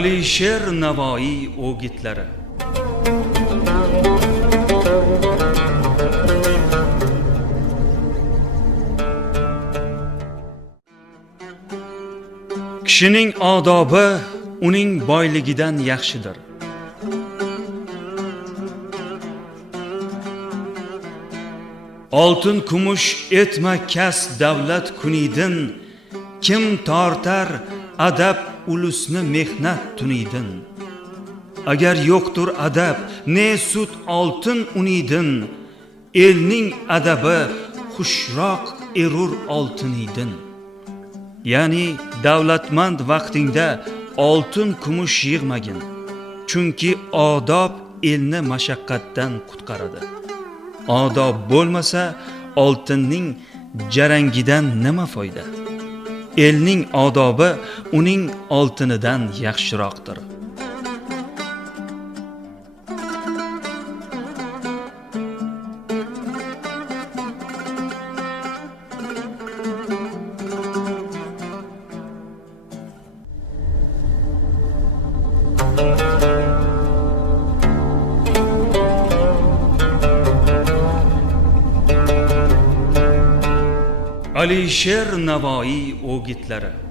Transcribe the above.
Alisher Navoiy o'gitlari. Kishining odobi uning boyligidan yaxshidir. Oltin kumush etma kas davlat kunidin, kim tortar adab ulusni mehnat tunidin. Agar yo'qtur adab ne sut oltin unidin, elning adabi xushroq erur oltinidin. Ya'ni davlatmand vaqtingda oltin kumush yig'magin, chunki odob elni mashaqqatdan qutqaradi. Odob bo'lmasa oltinning jarangidan nima foyda? Elning odobi uning oltinidan yaxshiroqdir. Alisher Navoiy o'gitlari.